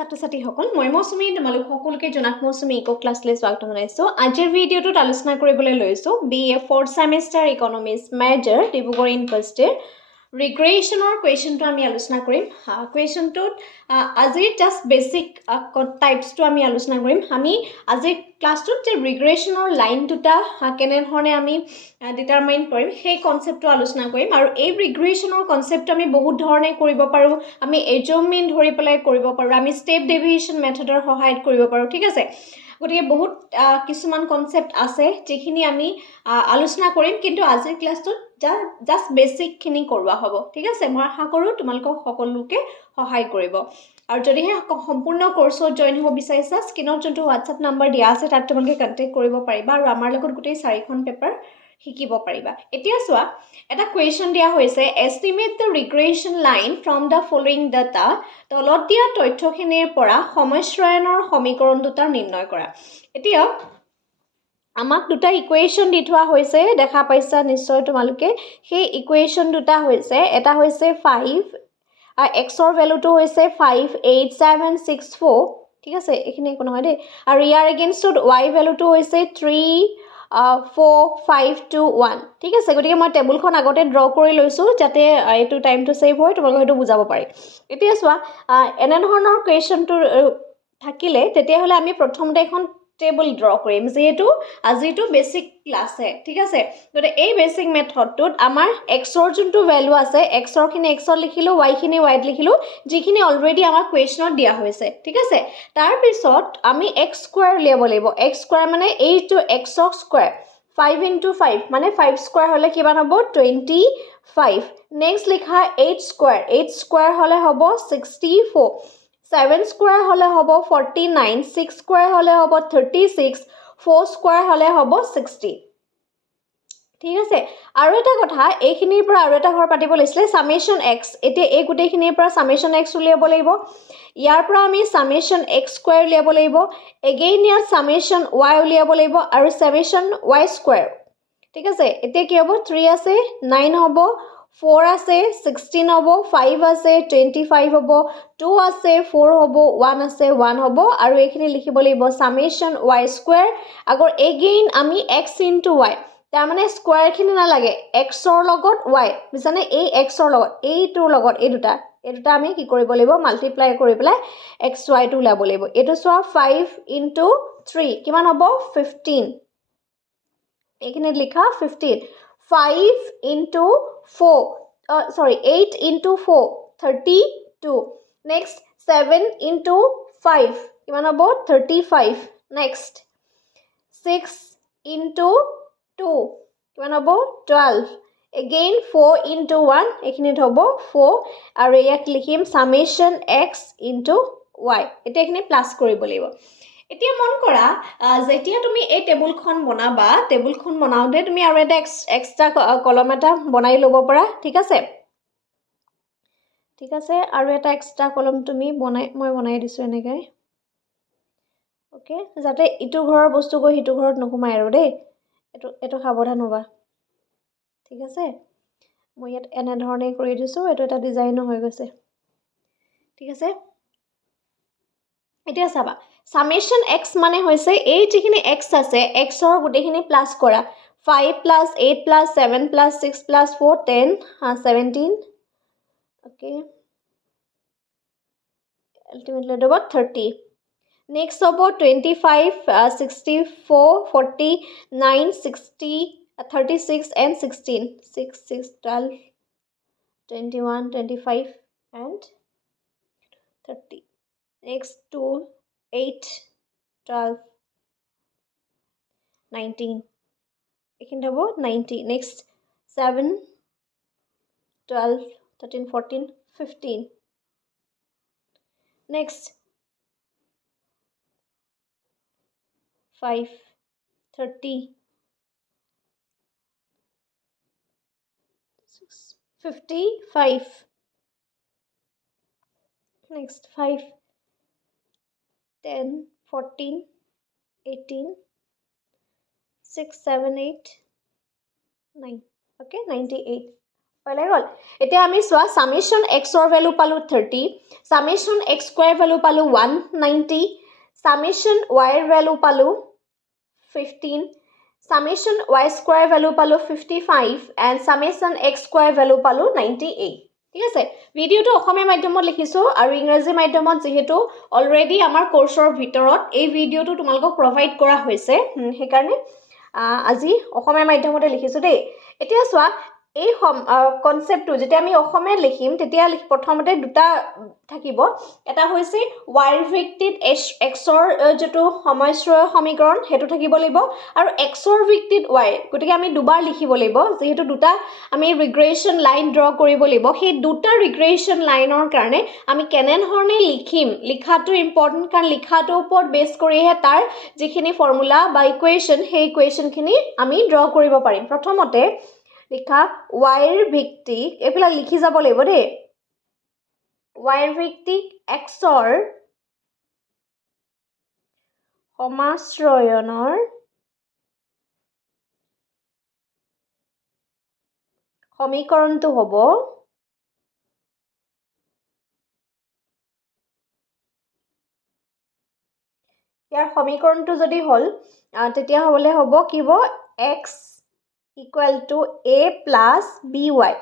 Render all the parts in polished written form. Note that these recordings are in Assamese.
ছাত্ৰ-ছাত্ৰীসকল মই মৌচুমী তোমালোক সকলোকে জনাক মৌচুমী ইকো ক্লাছলৈ স্বাগতম জনাইছোঁ। আজিৰ ভিডিঅ'টোত আলোচনা কৰিবলৈ লৈছোঁ BA 4th semester economics major Dibrugarh ইউনিভাৰ্চিটিৰ ৰিগ্ৰেশ্যনৰ কুৱেশ্যনটো আমি আলোচনা কৰিম। কুৱেশ্যনটোত আজিৰ জাষ্ট বেছিক টাইপছটো আমি আলোচনা কৰিম। আমি আজিৰ ক্লাছটোত যে ৰিগ্ৰেশ্যনৰ লাইন দুটা কেনেধৰণে আমি ডিটাৰমাইন কৰিম সেই কনচেপ্টটো আলোচনা কৰিম। আৰু এই ৰিগ্ৰেশ্যনৰ কনচেপ্টটো আমি বহুত ধৰণে কৰিব পাৰোঁ। আমি এজমেণ্ট ধৰি পেলাই কৰিব পাৰোঁ, আমি ষ্টেপ ডেভিয়েশ্যন মেথডৰ সহায়ত কৰিব পাৰোঁ, ঠিক আছে। গতিকে বহুত কিছুমান কনচেপ্ট আছে যিখিনি আমি আলোচনা কৰিম, কিন্তু আজিৰ ক্লাছটোত জাষ্ট বেছিকখিনি কৰোৱা হ'ব, ঠিক আছে। মই আশা কৰোঁ তোমালোকক সকলোকে সহায় কৰিব। আৰু যদিহে সম্পূৰ্ণ কোৰ্ছত জইন হ'ব বিচাৰিছা, স্ক্ৰীনত যোনটো হোৱাটছআপ নাম্বাৰ দিয়া আছে তাত তোমালোকে কণ্টেক্ট কৰিব পাৰিবা আৰু আমাৰ লগত গোটেই 4খন পেপাৰ শিকিব পাৰিবা। এতিয়া চোৱা, এটা কুৱেশ্যন দিয়া হৈছে, estimate the regression line from the following data. তলত দিয়া তথ্যখিনিৰ পৰা সমশ্ৰয়নৰ সমীকৰণ দুটা নিৰ্ণয় কৰা। এতিয়া আমাক দুটা ইকুৱেশ্যন দি থোৱা হৈছে, দেখা পাইছা নিশ্চয় তোমালোকে। সেই ইকুৱেশ্যন দুটা হৈছে, এটা হৈছে 5, এক্সৰ ভেলুটো হৈছে 58764, ঠিক আছে, এইখিনি একো নহয় দেই। আৰু ইয়াৰ এগেইনষ্টত ৱাই ভেলুটো হৈছে 34521, ঠিক আছে। গতিকে মই টেবুলখন আগতে ড্ৰ কৰি লৈছোঁ যাতে এইটো টাইমটো ছেভ হয়, তোমালোকক সেইটো বুজাব পাৰি। এতিয়া চোৱা, এনেধৰণৰ কুৱেশ্যনটো থাকিলে তেতিয়াহ'লে আমি প্ৰথমতে এখন টেবুল ড্ৰ কৰিম, যিহেতু আজিটো বেছিক ক্লাছে, ঠিক আছে। গতিকে এই বেছিক মেথডটোত আমাৰ এক্সৰ যোনটো ভেলু আছে, এক্সৰখিনি এক্সত লিখিলোঁ, ৱাইখিনি ৱাইত লিখিলোঁ, যিখিনি অলৰেডি আমাৰ কুৱেশ্যনত দিয়া হৈছে, ঠিক আছে। তাৰপিছত আমি এক্স স্কুৱাৰ উলিয়াব লাগিব। এক্স স্কুৱাৰ মানে এইটো এক্সৰ স্কুৱাৰ, 5 × 5 মানে 5 স্কুৱাৰ হ'লে কিমান হ'ব? 25। নেক্সট লিখা 8 স্কুৱাৰ, 8 স্কুৱাৰ হ'লে হ'ব 64, 7 স্কুৱাৰ হ'লে হ'ব 49, 6 স্কুৱাৰ হ'লে হ'ব 36, 4 স্কুৱাৰ হ'লে হ'ব 60, ঠিক আছে। আৰু এটা কথা, এইখিনিৰ পৰা আৰু এটা ঘৰ পাতিব লাগিছিলে, সামেশ্যন এক্স। এতিয়া এই গোটেইখিনিৰ পৰা সামেশ্যন এক্স উলিয়াব লাগিব। ইয়াৰ পৰা আমি সামেশ্যন এক্স স্কুৱাৰ উলিয়াব লাগিব। এগেইন ইয়াত সামেশ্যন ৱাই উলিয়াব লাগিব আৰু সামেশ্যন ৱাই স্কুৱাৰ, ঠিক আছে। এতিয়া কি হ'ব? 3 আছে, 9 হ'ব, 4 আছে, 16 হ'ব, 5 আছে, 25 হ'ব, 2 আছে, 4 হ'ব, 1 আছে, 1 হ'ব। আৰু এইখিনি লিখিব লাগিব সামেশ্যন ৱাই স্কুৱাৰ। আকৌ এগেইন আমি এক্স ইনটু ৱাই, তাৰমানে স্কুৱাৰখিনি নালাগে, এক্সৰ লগত ৱাই, বুজিছানে? এই এক্সৰ লগত, এইটোৰ লগত, এই দুটা আমি কি কৰিব লাগিব? মাল্টিপ্লাই কৰি পেলাই এক্স ৱাইটো ওলাব লাগিব। এইটো চোৱা, 5 × 3 কিমান হ'ব? 15। এইখিনিত লিখা 15। 5 × 4, 8 × 4, 32। নেক্সট 7 × 5 কিমান হ'ব? 35। নেক্সট 6 × 2 কিমান হ'ব? 12। এগেইন 4 × 1, এইখিনিত হ'ব 4। আৰু ইয়াক লিখিম সামেশ্যন এক্স ইনটু ৱাই। এতিয়া এইখিনি প্লাছ কৰিব লাগিব। এতিয়া মন কৰা, যেতিয়া তুমি এই টেবুলখন বনাবা, টেবুলখন বনাওঁতে তুমি আৰু এটা এক্সট্ৰা কলম এটা বনাই ল'ব পাৰা, ঠিক আছে, ঠিক আছে। আৰু এটা এক্সট্ৰা কলম তুমি মই বনাই দিছোঁ এনেকৈ, অ'কে, যাতে ইটো ঘৰৰ বস্তু গৈ সিটো ঘৰত নোসোমায় আৰু দেই, এইটো সাৱধান হ'বা, ঠিক আছে। মই ইয়াত এনেধৰণেই কৰি দিছোঁ, এইটো এটা ডিজাইনো হৈ গৈছে, ঠিক আছে। এতিয়া চাবা, সামেশ্যন এক্স মানে হৈছে এই যিখিনি এক্স আছে, এক্সৰ গোটেইখিনি প্লাছ কৰা। 5 + 8 + 7 + 6 + 4 10, 17, অ'কে, আল্টিমেটলি হ'ব 30। নেক্সট হ'ব 25, 64, 49, 60, 36 and 16, 6, 6, 12, 21, 25 and 30. Next 2, 8, 12, 19. এইখিনি হ'ব 90. Next 7, 12, 13, 14, 15. Next 5, 30, 55. Next 5, 10, 14, 18, 6, 7, 8, 9. Okay, 98. ওলাই গ'ল এতিয়া আমি চোৱা সামেশন x ৰ ভ্যালু পালো 30 সামেশন x স্কয়াৰ ভ্যালু পালো 190 সামেশন y ৰ ভ্যালু পালো 15 summation y square value পালো 55 and summation x square value পালো 98 ঠিক আছে ভিডিওটো অসমীয়া মাধ্যমত লিখিছো আৰু ইংৰাজী মাধ্যমত যেহেতু অলৰেডি আমাৰ কোৰ্সৰ ভিতৰত এই ভিডিওটো তোমালোকক প্ৰভাইড কৰা হৈছে সেইকাৰণে আজি অসমীয়া মাধ্যমতে লিখিছো দেই এতিয়া চোৱা এই কনসেপ্টটো যেতিয়া আমি অসমীয়া লিখিম তেতিয়া প্ৰথমতে দুটা থাকিব এটা হৈছে y ৰ ভিত্তিত x ৰ যেটো সমস্যৰ সমীকৰণ হেতু থাকিব লাগিব আৰু x ৰ ভিত্তিত y গতিকে আমি দুবাৰ লিখিব লাগিব যেহেতু দুটা আমি ৰিগ্ৰেশ্যন লাইন ড্ৰ কৰিব লাগিব সেই দুটা ৰিগ্ৰেশ্যন লাইনৰ কাৰণে আমি কেনেধৰণে লিখিম লিখাটো ইম্পৰ্টেন্ট কাৰণ লিখাটো ওপৰত বেছ কৰিহে তাৰ যিখিনি ফৰ্মুলা বা ইকুৱেশ্যন সেই ইকুৱেশ্যনখিনি আমি ড্ৰ কৰিব পাৰিম প্ৰথমতে লিখা y ৰ ভিত্তিক এফালে লিখি যাব লাগিব দেই y ৰ ভিত্তিক x ৰ সমাশ্ৰয়নৰ সমীকৰণটো হ'ব ইয়াৰ সমীকৰণটো যদি হল তেতিয়া হ'লে হ'ব কি হ'ব x equal to a plus by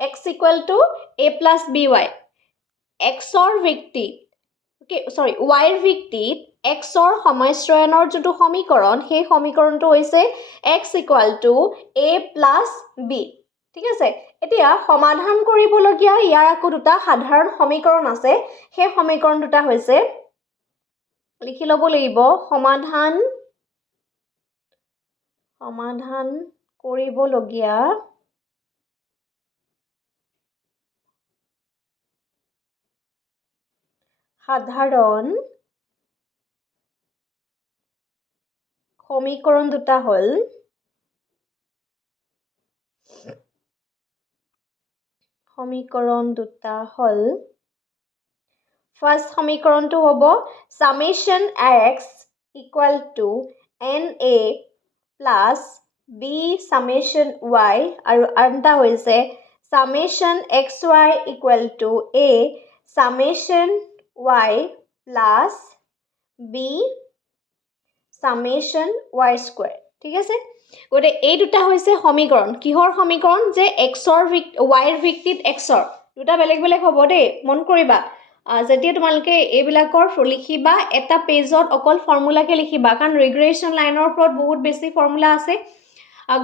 x equal to a plus by x ৰ ভিত্তিত okay sorry y ৰ ভিত্তিত x ৰ সমস্যয়নৰ যেটো সমীকৰণ সেই সমীকৰণটো হৈছে x equal to a plus b ঠিক আছে এতিয়া সমাধান কৰিবলগীয়া ইয়াৰ আকো দুটা সাধাৰণ সমীকৰণ আছে সেই সমীকৰণ দুটা হৈছে লিখি লব লাগিব সমাধান কৰিবলগীয়া সাধাৰণ সমীকৰণ দুটা হল ফাৰ্স্ট সমীকৰণটো হ'ব summation x equal to na plus b summation y আৰু আনটা হৈছে summation xy equal to a summation y plus b summation y square ঠিক আছে গতে এই দুটা হৈছে সমীকৰণ কিহৰ সমীকৰণ যে x ৰ y ৰ ভিত্তিত x ৰ দুটা বেলেগ বেলেগ হ'ব দেই মন কৰিবা যেতিয়া তোমালকে এইবিলাকৰ লিখিবা এটা পেজত অকল ফৰ্মুলাকে লিখিবা কাৰণ ৰিগ্ৰেশ্যন লাইনৰ ওপৰত বহুত বেছি ফৰ্মুলা আছে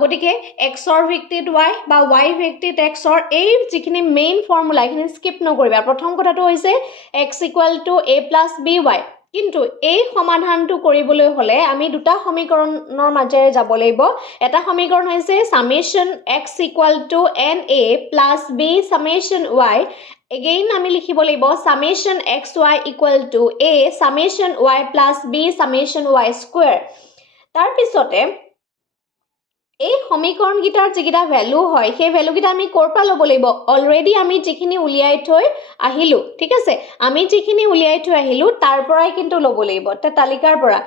গটিকে x ৰ ভিত্তিত y বা y ভিত্তিত x ৰ এই যিখিনি মেইন ফৰ্মুলা এখিনি স্কিপ নকৰিবা প্ৰথম কথাটো হৈছে x equal to a plus by কিন্তু এই সমাধানটো কৰিবলৈ হলে আমি দুটা সমীকৰণৰ মাজেৰে যাব লাগিব এটা সমীকৰণ হৈছে summation x equal to na plus b summation y again আমি লিখিব লাগিব summation xy equal to a summation y plus b summation y square তাৰ পিছতে এই সমীকৰণ গিটাৰ যিকিটা ভ্যালু হয় সেই ভ্যালু গিটা আমি কৰ পৰা ল'ব লাগিব অলৰেডি আমি যিখিনি উলিয়াই থৈ আহিলো ঠিক আছে আমি যিখিনি উলিয়াই থৈ আহিলো তাৰ পৰাই কিন্তু ল'ব লাগিব তে তালিকাৰ পৰা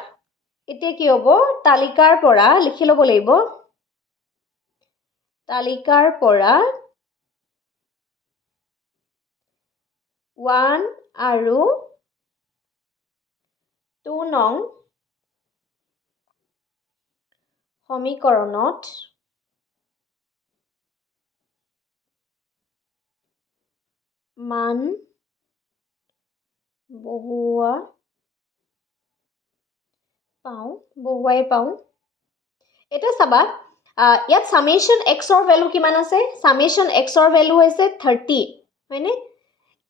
এতিয়া কি হ'ব তালিকাৰ পৰা লিখি ল'ব লাগিব তালিকাৰ পৰা 1 আৰু 2 নং সমীকৰণত মান বহুৱাই পাওঁ এটা চাবা ইয়াত summation x ৰ ভ্যালু কিমান আছে summation x ৰ ভ্যালু হৈছে 30 হয়নে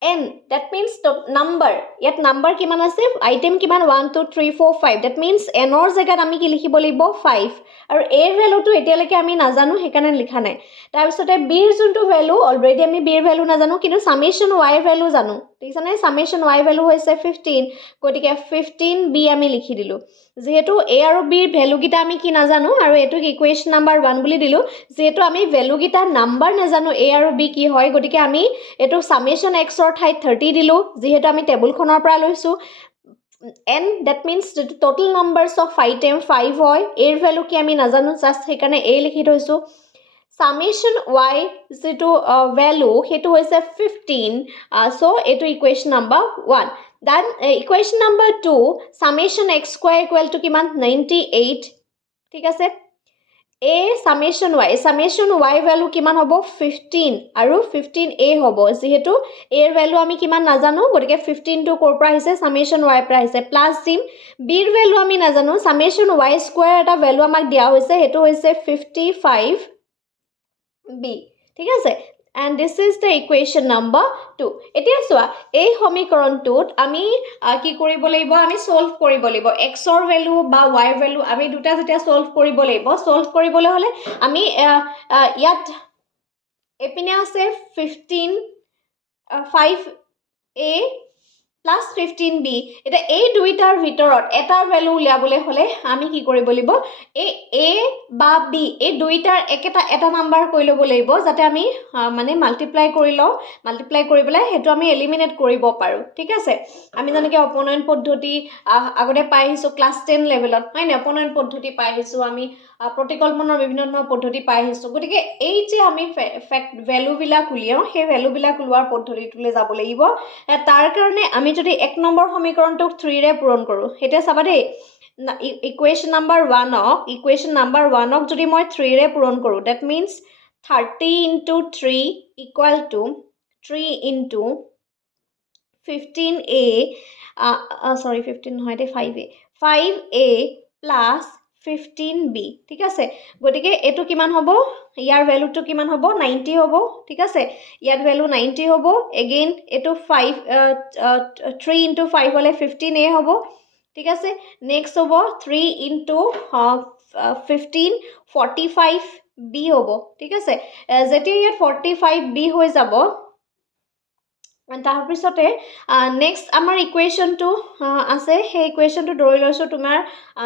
n that means the number yet number কিমান আছে item কিমান 1 2 3 4 5 that means n ৰ জায়গাত আমি কি লিখিব লাগিব 5 আৰু a ৰ ভ্যালুটো এতিয়ালৈকে আমি নাজানো হেকানে লিখা নাই তাৰ পিছতে b ৰ যোনটো ভ্যালু অলৰেডি আমি b ৰ ভ্যালু নাজানো কিন্তু summation y ৰ ভ্যালু জানো ঠিক আছে summation y ৰ ভ্যালু হৈছে 15 গতিকে 15b আমি লিখি দিলো যেহেতু a আৰু b ৰ ভ্যালু গিটা আমি কি নাজানো আৰু এটো ইকুৱেশ্যন নাম্বাৰ 1 বুলি দিলো যেহেতু আমি ভ্যালু গিটা নাম্বাৰ নাজানো a আৰু b কি হয় গতিকে আমি এটো summation x ৰ ঠাইত 30 দিলো যেহেতু আমি টেবুলখনৰ পৰা লৈছো n that means the total numbers of item 5 হয় a ৰ ভ্যালু কি আমি নাজানো জাস্ট হেকানে a লিখি থৈছো summation y যিটো value সেইটো হৈছে 15 so এইটো equation number 1 then equation number 2 summation x square equal to কিমান 98 ঠিক আছে a summation y value কিমান হ'ব 15 আৰু 15a হ'ব যেহেতু a ৰ value আমি কিমান নাজানো গতিকে 15 টো কৰ পৰা আহিছে summation y পৰা আহিছে প্লাস দিম b ৰ value আমি নাজানো summation y square এটা value আমাক দিয়া হৈছে হেতু হৈছে 55b ঠিক আছে and this is the equation number 2 এতিয়া সোয়া এই সমীকৰণটোত আমি কি কৰিব লাগিব আমি সলভ কৰিব লাগিব x ৰ ভ্যালু বা y ৰ ভ্যালু আমি দুটা যেতিয়া সলভ কৰিব লাগিব সলভ কৰিবলৈ হলে আমি ইয়াত এপিনে আছে 15 5a plus 15b এটা এই দুইটাৰ ভিতৰত এটাৰ ভ্যালু উলিয়াবলৈ হলে আমি কি কৰিব লাগিব এই a বা b এই দুইটাৰ এটা নাম্বাৰ কৈ ল'ব লাগিব যাতে আমি মানে মাল্টিপ্লাই কৰি লও মাল্টিপ্লাই কৰি পেলাই হেতু আমি এলিমিনেট কৰিব পাৰো ঠিক আছে আমি জানকে অপোনেন্ট পদ্ধতি আগতে পাই আহিছো ক্লাস 10 লেভেলত হয় না অপোনেন্ট পদ্ধতি পাই আহিছো আমি প্ৰতিকল্পনৰ বিভিন্ন ধৰণৰ পদ্ধতি পাই আহিছো গতিকে এই যে আমি ফ্যাক্ট ভ্যালু বিলাক উলিয়াও সেই ভ্যালু বিলাক উলোৱাৰ পদ্ধতিটোলে যাব লাগিব তাৰ কাৰণে আমি যদি এক নম্বৰ সমীকৰণটোক 3 ৰে পূৰণ কৰো হেতে চাবা দেই ইকুৱেশ্যন নাম্বাৰ 1 ক যদি মই 3 ৰে পূৰণ কৰো that means 30 into 3 equal to 3 into 15a sorry 15 নহয় দে 5a plus 15b ঠিক আছে গটিকে এটো কিমান হ'ব ইয়াৰ ভ্যালুটো কিমান হ'ব 90 হ'ব ঠিক আছে ইয়াৰ ভ্যালু 90 হ'ব এগেইন এটো 5 3 into 5 হলে 15a হ'ব ঠিক আছে নেক্সট হ'ব 3 into 15 45b হ'ব ঠিক আছে যেতিয়া ইয়াত 45b হৈ যাব তাৰ পিছতে নেক্সট আমাৰ ইকুৱেশ্যনটো আছে সেই ইকুৱেশ্যনটো ধৰি লৈছো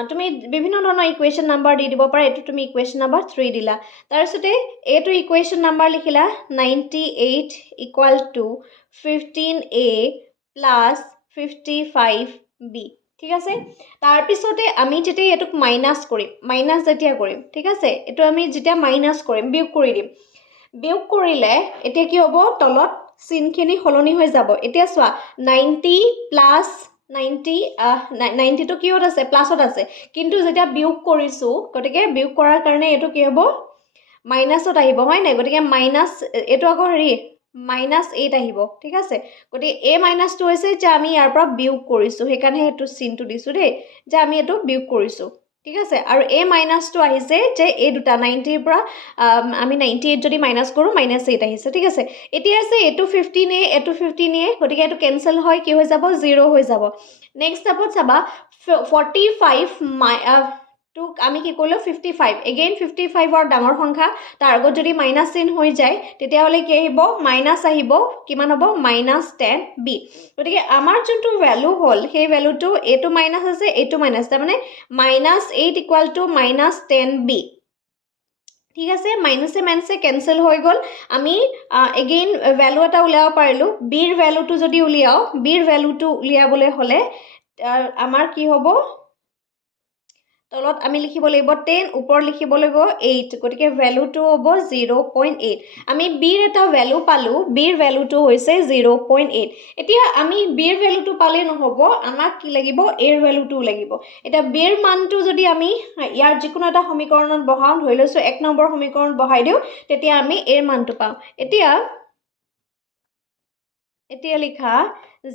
তুমি বিভিন্ন ধৰণৰ ইকুৱেশ্যন নাম্বাৰ দি দিব পাৰা এটো তুমি ইকুৱেশ্যন নাম্বাৰ 3 দিলা তাৰ পিছতে এটো equation number লিখিলা 98 equal to 15a plus 55b ঠিক আছে তাৰ পিছতে আমি যেতিয়া এটুক মাইনাস কৰিম মাইনাস যেতিয়া কৰিম ঠিক আছে এটো আমি যেতিয়া মাইনাস কৰিম বিয়োগ কৰি দিম বিয়োগ কৰিলে এতিয়া কি হ'ব তলত চিনখিনি হলনি হৈ যাব এতিয়া চোৱা 90 plus 90 টো কিহত আছে প্লাসত আছে কিন্তু যেতিয়া বিয়োগ কৰিছো গটিকে বিয়োগ কৰাৰ কাৰণে এটো কি হ'ব মাইনাসত আহিব হয় নাই গটিকে মাইনাস এটো আকৌ হেৰি -8 আহিব ঠিক আছে গটি a - টো হৈছে যে আমি ইয়াৰ পৰা বিয়োগ কৰিছো হেকাৰণে এটো চিনটো দিছো দেই যে আমি এটো বিয়োগ কৰিছো ঠিক আছে আৰু a - টো আহিছে যে এই দুটা 90 ৰ পৰা আমি 98 যদি মাইনাস কৰো -8 আহিছে ঠিক আছে এতিয়া আছে এটো 15a এটো 15a গটিকে এটো ক্যান্সেল হয় কি হৈ যাব 0 হৈ যাব নেক্সট স্টেপত চাবা 45 টু আমি কি কৰিলো 55 এগেইন 55 ৰ ডাঙৰ সংখ্যা তাৰ আগত যদি মাইনাস চিন হৈ যায় তেতিয়া হলে কি আহিব মাইনাস আহিব কিমান হ'ব -10b গতিকে আমাৰ যোনটো ভ্যালু হল সেই ভ্যালুটো এটো মাইনাস আছে এটো মাইনাস তাৰ মানে -8 equal to -10b ঠিক আছে মাইনাসে মাইনাসে ক্যান্সেল হৈ গল আমি এগেইন ভ্যালু এটা উলিয়াব পাৰিলো b ৰ ভ্যালুটো যদি উলিয়াও b ৰ ভ্যালুটো উলিয়াবলৈ হলে আমাৰ কি হ'ব তলত আমি লিখিব লাগিব 10 উপৰ লিখিব লাগিব 8 গটিকে ভ্যালুটো হ'ব 0.8 আমি b ৰ এটা ভ্যালু পালো b ৰ ভ্যালুটো হৈছে 0.8 এতিয়া আমি b ৰ ভ্যালুটো পালে নহব আমাক কি লাগিব a ৰ ভ্যালুটো লাগিব এটা b ৰ মানটো যদি আমি ইয়াৰ যিকোনো এটা সমীকৰণত বহাও ধৰি লৈছো 1 নম্বৰ সমীকৰণত বহাই দিও তেতিয়া আমি a ৰ মানটো পাও এতিয়া লিখা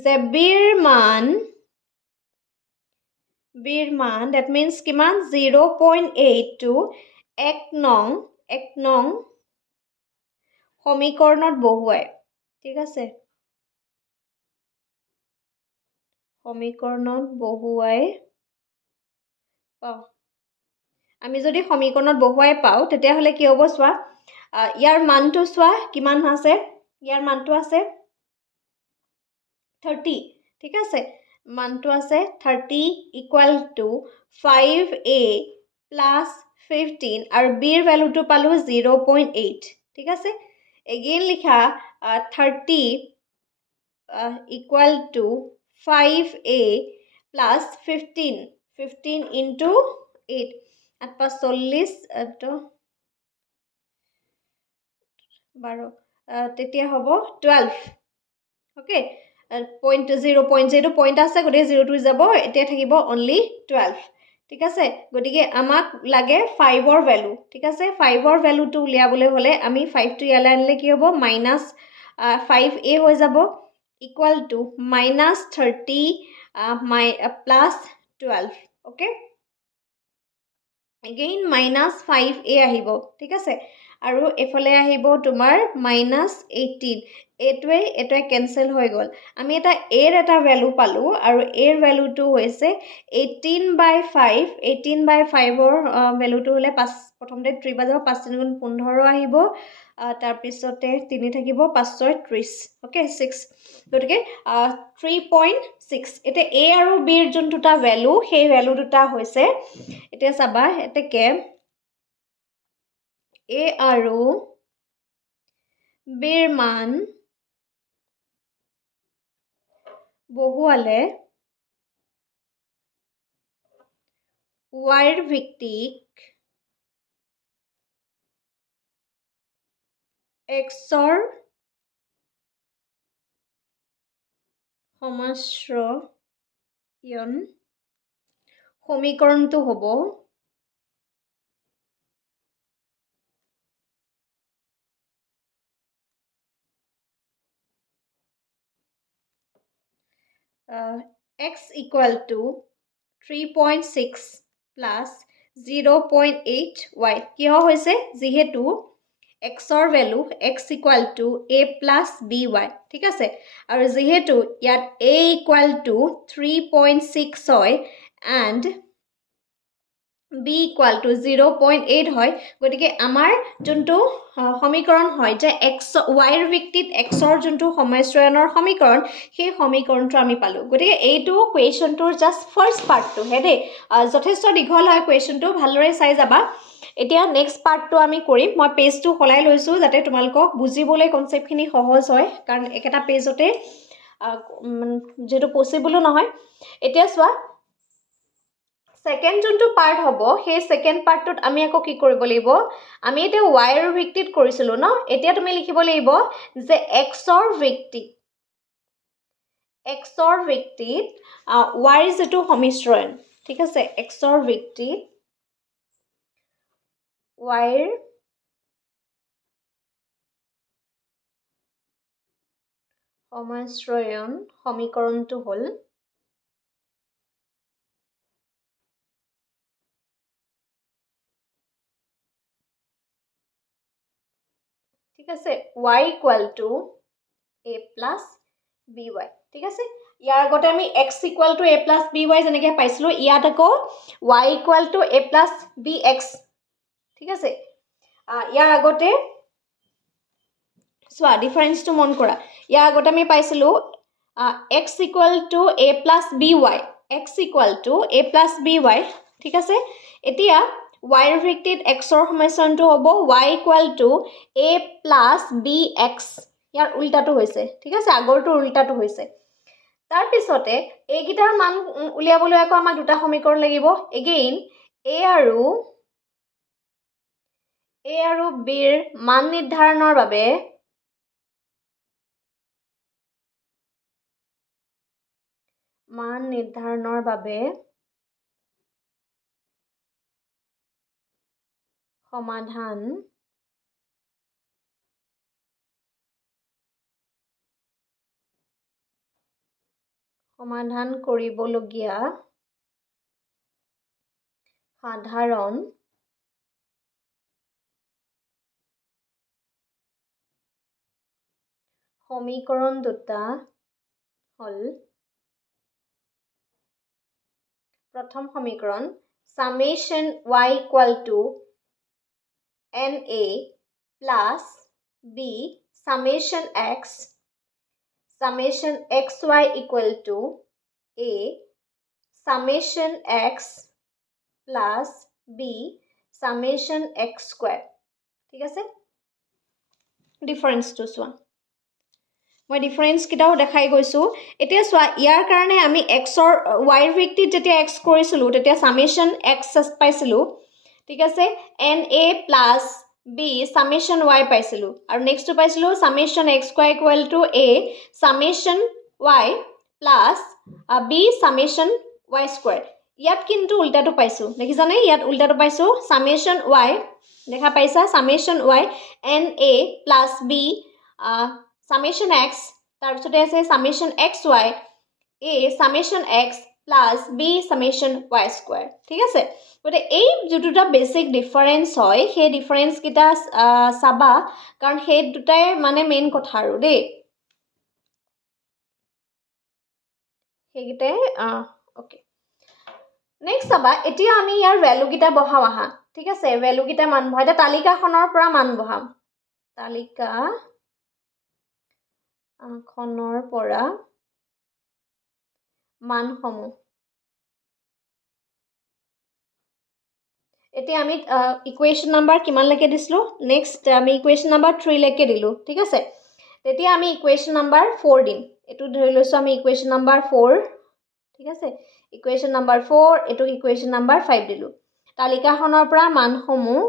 যে b ৰ মান that means কিমান 0.8 to 1 নং সমীকৰণত বহুৱাই ঠিক আছে সমীকৰণত বহুৱাই পাও আমি যদি সমীকৰণত বহুৱাই পাও তেতিয়া হলে কি হ'ব চোৱা ইয়াৰ মানটো চোৱা কিমান আছে ইয়াৰ মানটো আছে 30 ঠিক আছে মানটো আছে 30 equal to 5a plus 15 আৰু b ৰ ভ্যালুটো পালো 0.8 ঠিক আছে এগেইন লিখা 30 equal to 5a plus 15 into 8 8 5 40 12 তেতিয়া হ'ব 12 ওকে পইণ্ট 0 যেটো পইণ্ট আছে গতিকে 0 যাব এতিয়া থাকিব অনলি 12 ঠিক আছে গতিকে আমাক লাগে 5ৰ ভ্যালু ঠিক আছে 5ৰ ভ্যালুটো উলিয়াবলৈ হলে আমি 5 টো ইয়ালৈ আনিলে কি হ'ব -5a হৈ যাব equal to -30 plus 12 okay again -5a আহিব ঠিক আছে আৰু এফালে আহিব তোমাৰ -18 এটোৱে কেনসেল হৈ গল আমি এটা a ৰ এটা ভ্যালু পালো আৰু a ৰ ভ্যালুটো হৈছে 18/5 18/5 ৰ ভ্যালুটো হলে প্ৰথমতে 3 বাজাব 5 3 গুণ 15 আহিব তাৰ পিছতে 3 থাকিব 5 6 30 ওকে 6 গতিকে 3.6 এটা a আৰু b ৰ যোনটা ভ্যালু সেই ভ্যালু দুটা হৈছে এতিয়া চাবা এতেকে a আৰু b ৰ মান বহুৱালে y ৰ ভিত্তিক x ৰ সমাশ্ৰয়ন সমীকৰণটো হ'ব x equal to 3.6 plus 0.8y কিয় হৈছে যেহেতু x ৰ value x equal to a plus by ঠিক আছে আৰু যেহেতু ইয়াত a equal to 3.6 হয় and b equal to 0.8 হয় গতিকে আমাৰ যোনটো সমীকৰণ হয় যে x y ৰ ভিত্তিত x ৰ যোনটো সমশ্ৰয়নৰ সমীকৰণ সেই সমীকৰণটো আমি পালো গতিকে এইটো কোৱেশ্চনটোৰ জাস্ট ফাৰ্স্ট পাৰ্টটো হে দেই যথেষ্ট দীঘল হয় কোৱেশ্চনটো ভালদৰে চাই যাবা এতিয়া নেক্সট পাৰ্টটো আমি কৰিম মই পেজটো খলাই লৈছো যাতে তোমালোকক বুজিবলৈ কনসেপ্টখিনি সহজ হয় কাৰণ একেটা পেজতে যেটো পসিবল নহয় এতিয়া চোৱা সেকেন্ড যোনটো পাৰ্ট হ'ব সেই সেকেন্ড পাৰ্টটোত আমি আকৌ কি কৰিব লাগিব আমি এটা y ৰ ভিত্তিত কৰিছিলো ন এতিয়া তুমি লিখিব লাগিব যে x ৰ ভিত্তিত y যেটো সমিশ্ৰণ ঠিক আছে x ৰ ভিত্তিত y ৰ সমাশ্ৰয়ন সমীকৰণটো হ'ল ঠিক আছে y equal to a plus by ঠিক আছে ইয়াৰ আগতে আমি x equal to a plus by যেনেকৈ পাইছিলো ইয়াত আকৌ y equal to a plus bx ঠিক আছে ইয়াৰ আগতে চোৱা ডিফাৰেন্সটো মন কৰা ইয়াৰ আগতে আমি পাইছিলো x equal to a plus by x equal to a plus by ঠিক আছে এতিয়া y ৰ ভিত্তিত x ৰ সমীকৰণটো হ'ব y equal to a plus bx ইয়াৰ উল্টাটো হৈছে ঠিক আছে আগৰটোৰ উল্টাটো হৈছে তাৰ পিছতে এইগিটাৰ মান উলিয়াবলৈ আকৌ আমাক দুটা সমীকৰণ লাগিব এগেইন a আৰু b ৰ মান নিৰ্ধাৰণৰ বাবে সমাধান কৰিবলগীয়া সাধাৰণ সমীকৰণ দুটা হল প্ৰথম সমীকৰণ summation y equal to na plus b summation xy equal to a summation x plus b summation x square ঠিক আছে ডিফাৰেন্সটো চোৱা মই ডিফাৰেন্স কিটাও দেখাই গৈছো এতিয়া চোৱা ইয়াৰ কাৰণে আমি x ৰ y ৰ ভিত্তিত যেতিয়া x কৰিছিলো তেতিয়া summation x পাইছিলো ঠিক আছে na plus b summation y পাইছিলোঁ আৰু নেক্সটটো পাইছিলোঁ summation x square equal to a summation y plus b summation y square ইয়াত কিন্তু উল্টাটো পাইছোঁ দেখিছানে ইয়াত উল্টাটো পাইছোঁ সামেশ্যন y দেখা পাইছা সামেশ্যন y n a plus b সামেশ্যন x তাৰপিছতে আছে সামেশ্যন x y a সামেশ্যন x plus b সামেশ্যন y square ঠিক আছে গতিকে এই দুটা বেছিক ডিফাৰেঞ্চ হয় সেই ডিফাৰেঞ্চকেইটা চাবা কাৰণ সেই দুটাই মানে মেইন কথা আৰু দেই সেইকেইটাই অ'কে নেক্সট চাবা এতিয়া আমি ইয়াৰ ভেলুকেইটা বহাম আহা ঠিক আছে ভেলুকেইটা মান বহাম এতিয়া তালিকাখনৰ পৰা মান বহাম তালিকাখনৰ পৰা মানসমূহ এতিয়া আমি ইকুৱেশ্যন নাম্বাৰ কিমানলৈকে দিছিলোঁ নেক্সট আমি ইকুৱেশ্যন নাম্বাৰ 3লৈকে দিলোঁ ঠিক আছে তেতিয়া আমি ইকুৱেশ্যন নাম্বাৰ 4 দিম এইটো ধৰি লৈছোঁ আমি ইকুৱেশ্যন নাম্বাৰ 4 ঠিক আছে ইকুৱেশ্যন নাম্বাৰ 4 এইটো ইকুৱেশ্যন নাম্বাৰ 5 দিলোঁ তালিকাখনৰ পৰা মানসমূহ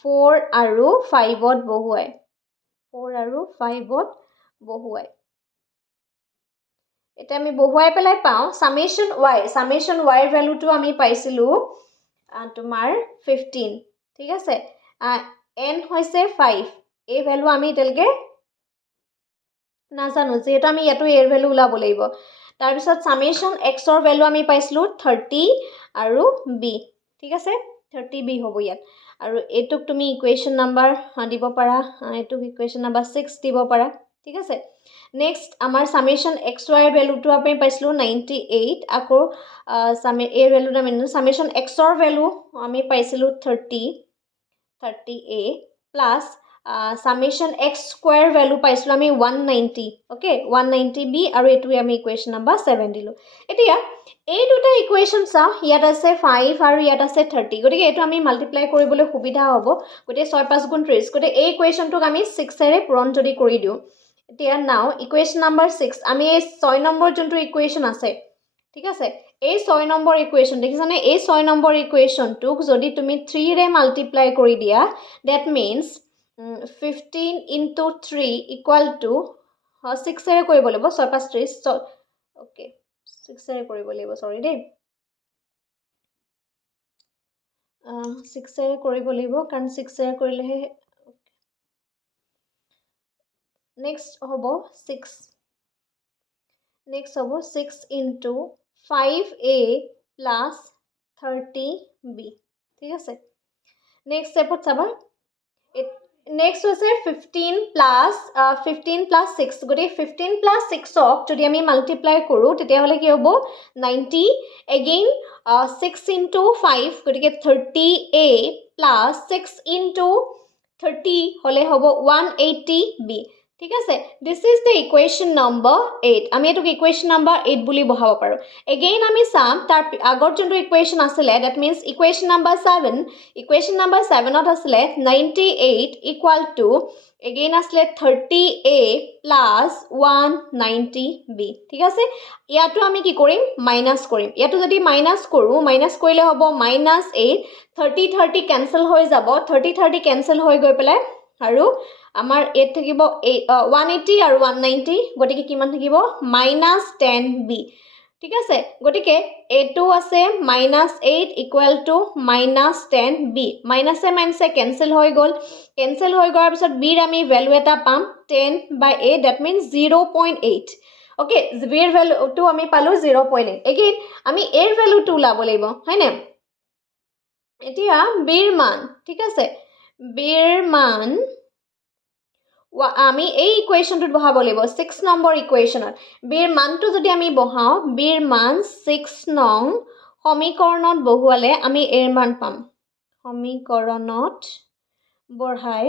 4 আৰু 5ত বহুৱাই 4 আৰু 5ত বহুৱাই এতিয়া আমি বহুৱাই পেলাই পাওঁ সামেশ্যন y ভেলুটো আমি পাইছিলোঁ তোমাৰ 15 ঠিক আছে n হৈছে 5 এই ভেলু আমি এতিয়ালৈকে নাজানো যেহেতু আমি ইয়াতো এৰ ভেলু ওলাব লাগিব তাৰপিছত সামেশ্যন xৰ ভেলু আমি পাইছিলোঁ 30 আৰু b ঠিক আছে 30b হ'ব ইয়াত আৰু এইটোক তুমি ইকুৱেশ্যন নাম্বাৰ দিব পাৰা এইটোক ইকুৱেশ্যন নাম্বাৰ 6 দিব পাৰা ঠিক আছে নেক্সট আমাৰ সামেশ্যন xy ভেলুটো আমি পাইছিলোঁ 98 আকৌ এৰ ভেলুটো আমি সামেশ্যন xৰ ভেলু আমি পাইছিলোঁ 30a plus summation x square value পাইছিলোঁ আমি 190 অ'কে 190b আৰু এইটোৱে আমি ইকুৱেশ্যন নাম্বাৰ 7 দিলোঁ এতিয়া এই দুটা ইকুৱেশ্যন চাওঁ ইয়াত আছে 5 আৰু ইয়াত আছে 30 গতিকে এইটো আমি মাল্টিপ্লাই কৰিবলৈ সুবিধা হ'ব গতিকে 6 5 গুণ 30 গতিকে এই ইকুৱেশ্যনটোক আমি 6এৰে পূৰণ যদি কৰি দিওঁ এতিয়া নাও ইকুৱেশ্যন নাম্বাৰ 6 আমি এই 6 নম্বৰ যোনটো ইকুৱেশ্যন আছে ঠিক আছে এই 6 নম্বৰ ইকুৱেশ্যন দেখিছানে এই 6 নম্বৰ ইকুৱেশ্যনটোক যদি তুমি 3ৰে মাল্টিপ্লাই কৰি দিয়া that means 15 into 3 equal to 6এৰে কৰিব লাগিব 6 5 30 অ'কে 6এৰে কৰিব লাগিব সৰি দেই 6এৰে কৰিব লাগিব কাৰণ 6এৰে কৰিলেহে নেক্সট হ'ব 6 নেক্সট হ'ব 6 into 5a plus 30b ঠিক আছে নেক্সট ষ্টেপত চাবা নেক্সট হৈছে 15 plus 6 গতিকে 15 plus 6ক যদি আমি মাল্টিপ্লাই কৰোঁ তেতিয়াহ'লে কি হ'ব 90 এগেইন 6 into 5 গতিকে 30a plus 6 into 30 হ'লে হ'ব 180b ঠিক আছে this is the equation number 8 আমি এইটোক ইকুৱেশ্যন নম্বৰ 8 বুলি বহাব পাৰোঁ এগেইন আমি চাম তাৰ আগৰ যোনটো ইকুৱেশ্যন আছিলে that means equation number 7 equation number 7ত আছিলে 98 ইকুৱেল টু এগেইন আছিলে 30a প্লাছ 190b ঠিক আছে ইয়াতো আমি কি কৰিম মাইনাছ কৰিম ইয়াতো যদি মাইনাছ কৰোঁ মাইনাছ কৰিলে হ'ব -8 30 30 কেঞ্চেল হৈ যাব 30 30 কেঞ্চেল হৈ গৈ পেলাই আৰু আমাৰ 8 থাকিব 180 আৰু 190 গতিকে কিমান থাকিব -10b ঠিক আছে গতিকে এইটো আছে -8 ইকুৱেল টু -10b মাইনাছে মাইনাছে কেঞ্চেল হৈ গ'ল কেঞ্চেল হৈ যোৱাৰ পিছত বিৰ আমি ভেলু এটা পাম 10/8 ডেট মিনছ 0.8 অ'কে বিৰ ভেলুটো আমি পালোঁ 0.8 এগেইন আমি এৰ ভেলুটো ওলাব লাগিব হয়নে এতিয়া বিৰ মান ঠিক আছে বিৰ মান আমি এই ইকুৱেশ্যনটোত বহাব লাগিব 6 নম্বৰ ইকুৱেশ্যনত বিৰ মানটো যদি আমি বহাওঁ বিৰ মান 6 নং সমীকৰণত বহুৱালে আমি এৰ মান পাম সমীকৰণত বহুৱাই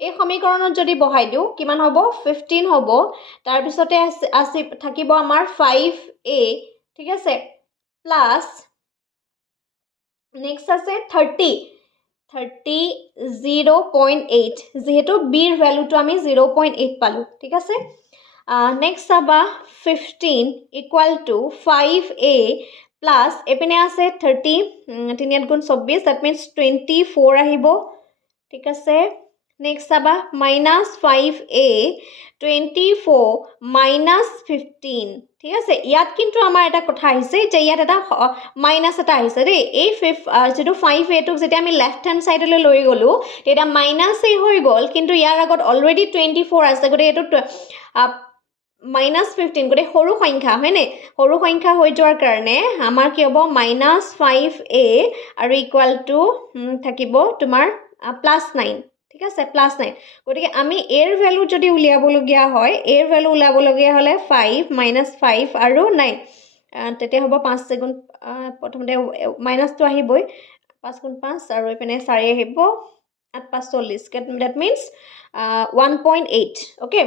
এই সমীকৰণত যদি বহাই দিওঁ কিমান হ'ব 15 হ'ব তাৰপিছতে আছে থাকিব আমাৰ 5a ঠিক আছে প্লাছ নেক্সট আছে 30 0.8 যেহেতু বিৰ ভেলুটো আমি 0.8 পালোঁ ঠিক আছে নেক্সট চাবা 15 ইকুৱেল টু 5a প্লাছ এইপিনে আছে 30 3 গুণ 24 দ্যাট মিনছ 24 আহিব ঠিক আছে নেক্সট চাবা -5a 24 -15 ঠিক আছে ইয়াত কিন্তু আমাৰ এটা কথা আহিছে যে ইয়াত এটা মাইনাছ এটা আহিছে দেই এই যেটো 5a টোক যেতিয়া আমি লেফট হ্যান্ড সাইডলৈ লৈ গলো তেতিয়া মাইনাছ হৈ গল কিন্তু ইয়াৰ আগত অলৰেডি 24 আছে গতে এটো -15 গতে সৰু সংখ্যা হয়নে সৰু সংখ্যা হৈ যোৱাৰ কাৰণে আমাৰ কি হ'ব -5a আৰু ইকুৱেল টু থাকিব তোমাৰ +9 ঠিক আছে +9 গতিকে আমি এৰ ভ্যালু যদি উলিয়াবলগীয়া হয় এৰ ভ্যালু উলিয়াবলগীয়া হলে 5 -5 আৰু 9 তেতিয়া হ'ব 5 গুণ প্ৰথমতে মাইনাসটো আহিবই 5 গুণ 5 আৰু এপিনে 4 আহিব 8 5 40 that means 1.8 okay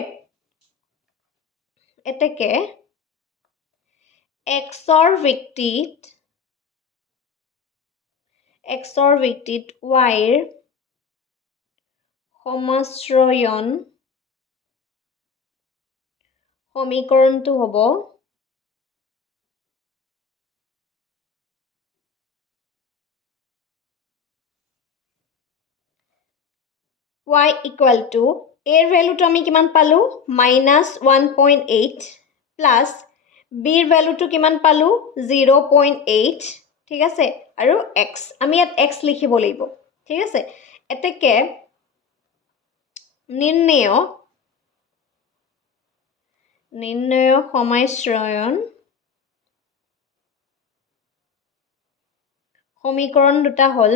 এতেকে xৰ ভিত্তিত yৰ সমাশ্ৰয়ন সমীকৰণটো হ'ব y equal to a ভ্যালুটো আমি কিমান পালো -1.8 প্লাস b ভ্যালুটো কিমান পালো 0.8 ঠিক আছে আৰু x আমি ইয়াত x লিখিব লাগিব ঠিক আছে এতেকে নিৰ্ণয় সমাশ্ৰয়ন সমীকৰণ দুটা হল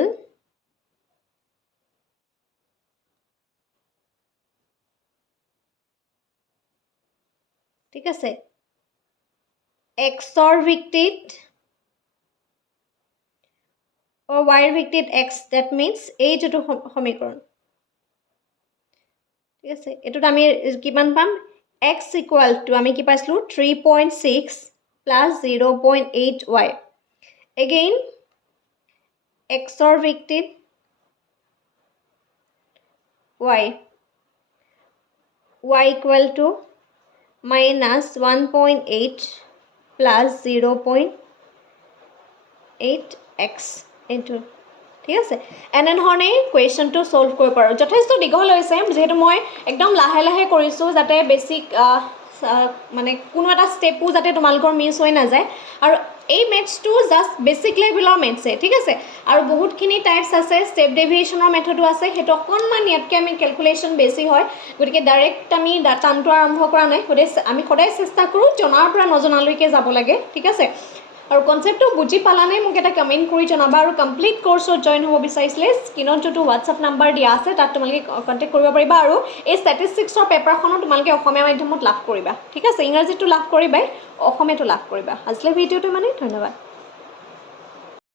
ঠিক আছে xৰ ভিত্তিত or yৰ ভিত্তিত x that means এই যেটো সমীকৰণ ঠিক আছে এটোত আমি কিমান পাম x equal to আমি কি পাইছিলো 3.6 plus 0.8y again xৰ ভিত্তিত y equal to -1.8 plus 0.8x into ঠিক আছে এনেধৰণে কোৱেশ্চনটো সলভ কৰিব পাৰো যথেষ্ট দীঘল হৈছে যেহেতু মই একদম লাহে লাহে কৰিছো যাতে বেসিক মানে কোনো এটা স্টেপও যাতে তোমালোকৰ মিস হৈ না যায় আৰু এই মেথছটো জাস্ট বেসিক লেভেলৰ মেথছে ঠিক আছে আৰু বহুতখিনি টাইপস আছে স্টেপ ডেভিয়েশনৰ মেথডো আছে হেতু অকনমান ইয়াতকে আমি ক্যালকুলেশন বেছি হয় গতিকে ডাইৰেক্ট আমি টানটো আৰম্ভ কৰা নাই আমি সদায় চেষ্টা কৰো জনাৰ পৰা নজনালৈকে যাব লাগে ঠিক আছে আৰু কনসেপ্টটো বুজি পালানে মোক এটা কমেন্ট কৰি জনাবা আৰু কমপ্লিট কোৰ্সত জয়েন হ'ব বিচাৰিছিলে স্ক্ৰিনত যেটো WhatsApp নাম্বাৰ দিয়া আছে তাত তোমালোকে কন্টাক্ট কৰিব পাৰিবা আৰু এই ষ্টেটিষ্টিক্সৰ পেপাৰখনো তোমালোকে অসমীয়া মাধ্যমত লাভ কৰিবা ঠিক আছে ইংৰাজীটো লাভ কৰিবাই অসমীয়াটো লাভ কৰিবা আজিলৈ ভিডিওটো মানে ধন্যবাদ